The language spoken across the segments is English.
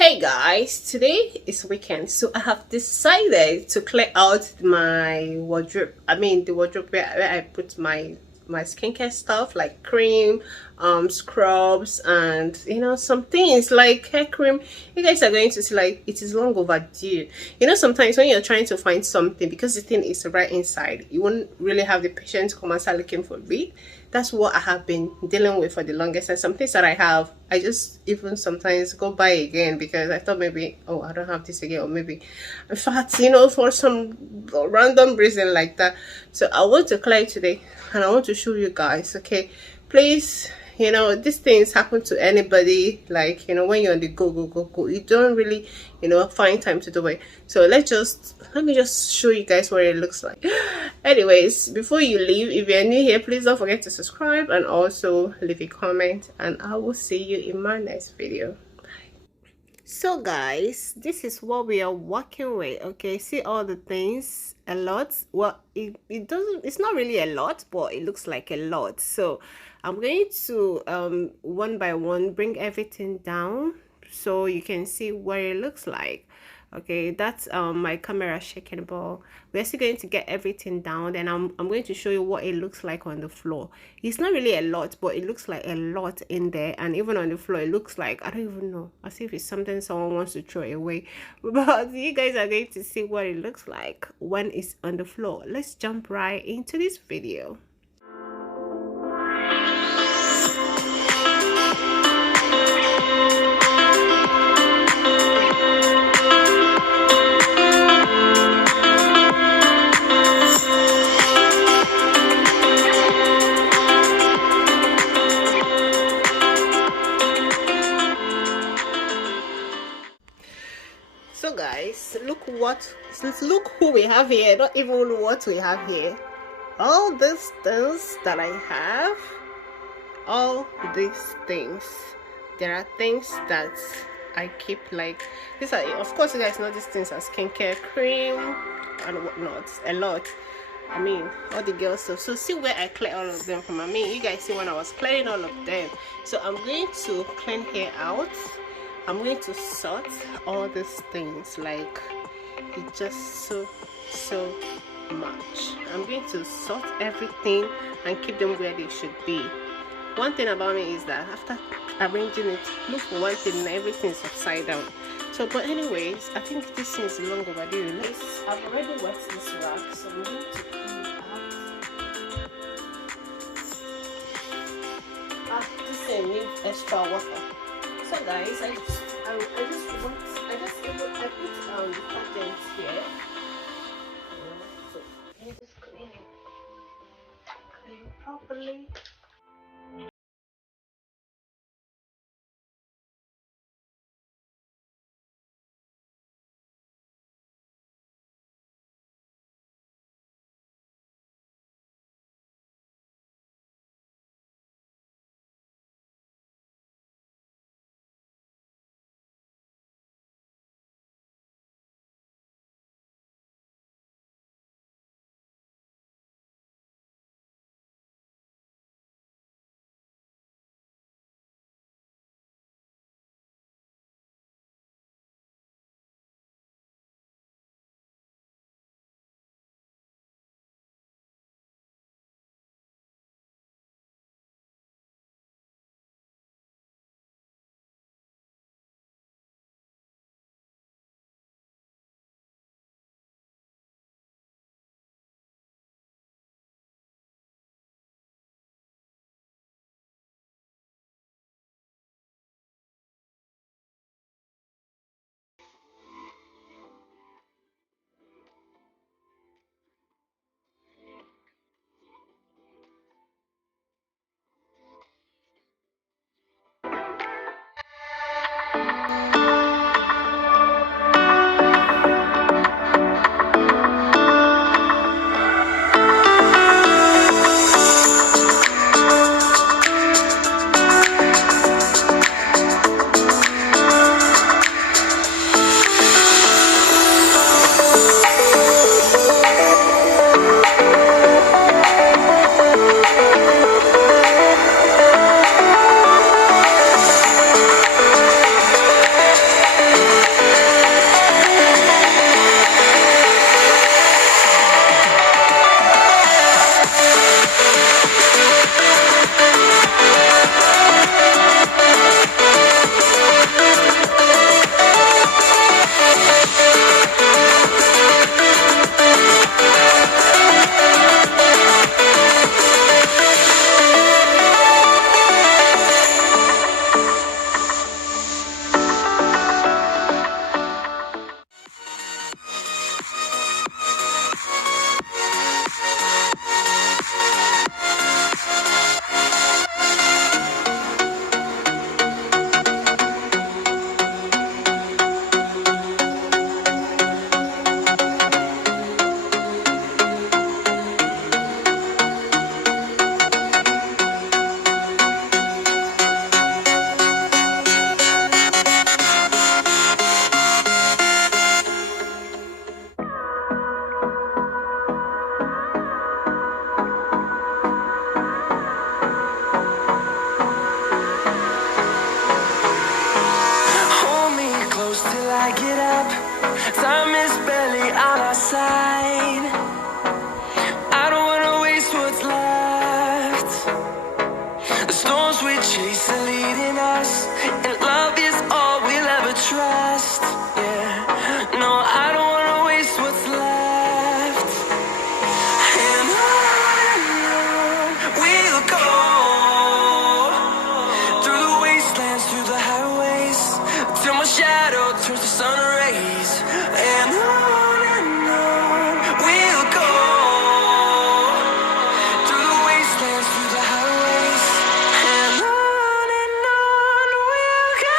Hey guys, today is weekend, so I have decided to clear out my wardrobe. I mean the wardrobe where I put my skincare stuff like cream, scrubs, and some things like hair cream. You guys are going to see like it is long overdue. Sometimes when you're trying to find something, because the thing is right inside, you won't really have the patience to come and start looking for it. That's what I have been dealing with for the longest. And some things that I have, I just even sometimes go buy again because I thought maybe, oh, I don't have this again, or maybe in fact, for some random reason like that. So I want to clear today and I want to show you guys. Okay, please, these things happen to anybody. Like, when you're on the go, you don't really find time to do it. So let me just show you guys what it looks like. Anyways, before you leave, if you're new here, please don't forget to subscribe and also leave a comment, and I will see you in my next video. So guys, this is what we are working with. Okay, see all the things, a lot. Well, it doesn't, it's not really a lot, but it looks like a lot. So I'm going to one by one bring everything down so you can see what it looks like. Okay, that's my camera shaking, but we're still going to get everything down. Then I'm going to show you what it looks like on the floor. It's not really a lot, but it looks like a lot in there. And even on the floor, it looks like, I don't even know, as if it's something someone wants to throw away. But you guys are going to see what it looks like when it's on the floor. Let's jump right into this video. So guys, look who we have here. Not even what we have here. All these things that I have, all these things, there are things that I keep, like these are, of course you guys know these things are skincare, cream and whatnot, a lot. I mean all the girls stuff. So see where I clear all of them from. I mean you guys see when I was clearing all of them. So I'm going to clean here out. I'm going to sort all these things, like it's just so much. I'm going to sort everything and keep them where they should be. One thing about me is that after arranging it, look for one thing and everything is upside down. So but anyways, I think this thing is long overdue. I've already wet this rag, so I'm going to clean out. This thing needs extra water. So guys, I put the contents here. So let me just clean it properly. I get up, time is barely on our side. I don't wanna waste what's left. The storms we chase are leading us, and love is all we'll ever trust. Yeah, no, I don't wanna waste what's left. And on we'll go, through the wastelands, through the highways, till my shadow turns to sun rays. And on we'll go, through the wastelands, through the highways. And on we'll go.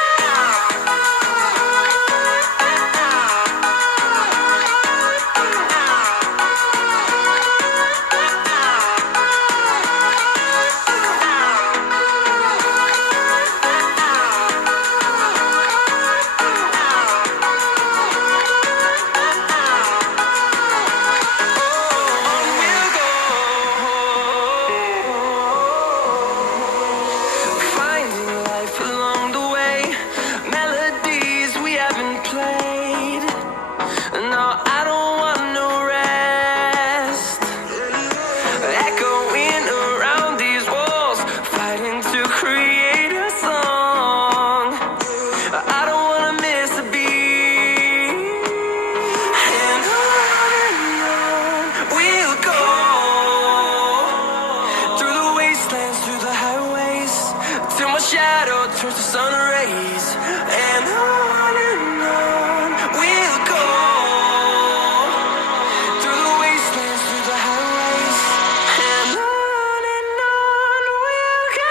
Finding life along the way, melodies we haven't played. No, I don't want no rest. Echoing around these walls, fighting to create a song. I don't wanna miss a beat. And on we'll go, through the wastelands, through the highways, till my shadow turns to sun rays. And on we'll go, through the wastelands, through the highways. And on we'll go.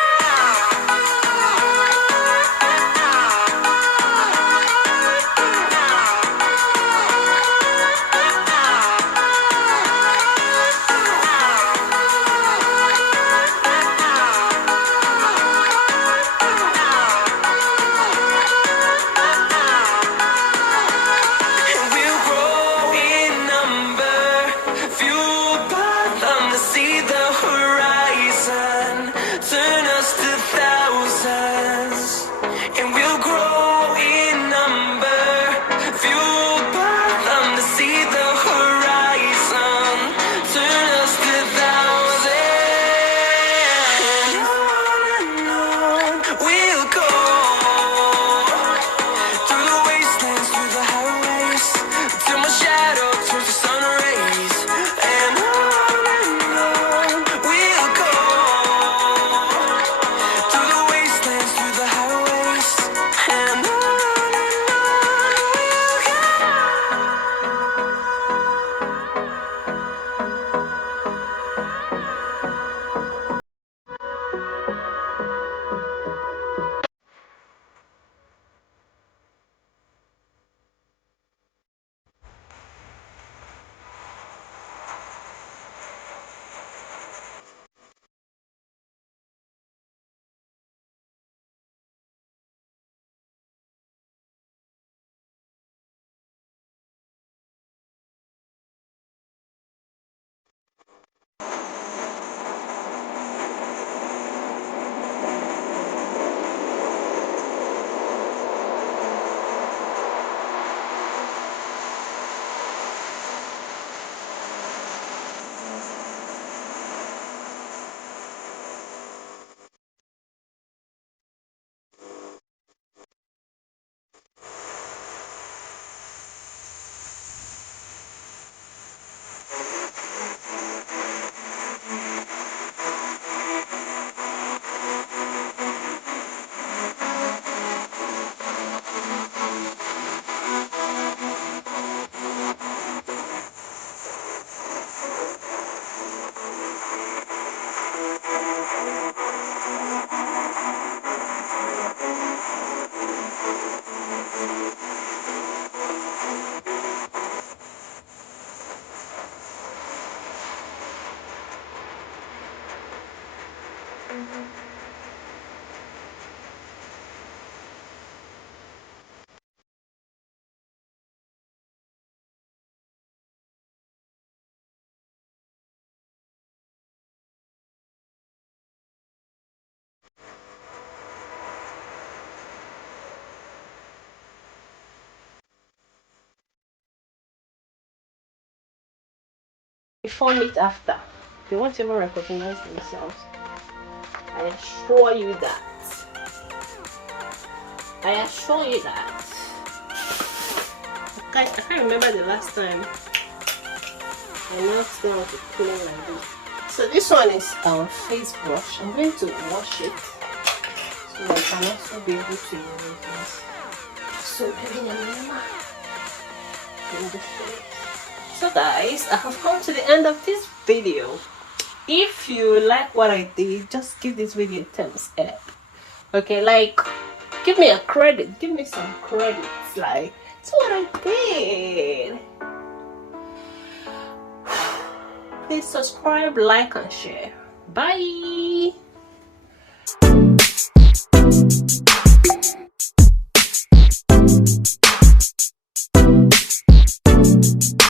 before meet after. They won't even recognize themselves. I assure you that. I assure you that. Guys, I can't remember the last time I knelt down to clean like this. So this one is face brush. I'm going to wash it so I can also be able to use this. So guys, I have come to the end of this video. If you like what I did, just give this video a thumbs up. Okay, like give me a credit, give me some credits, like it's what I did. Please subscribe, like and share. Bye.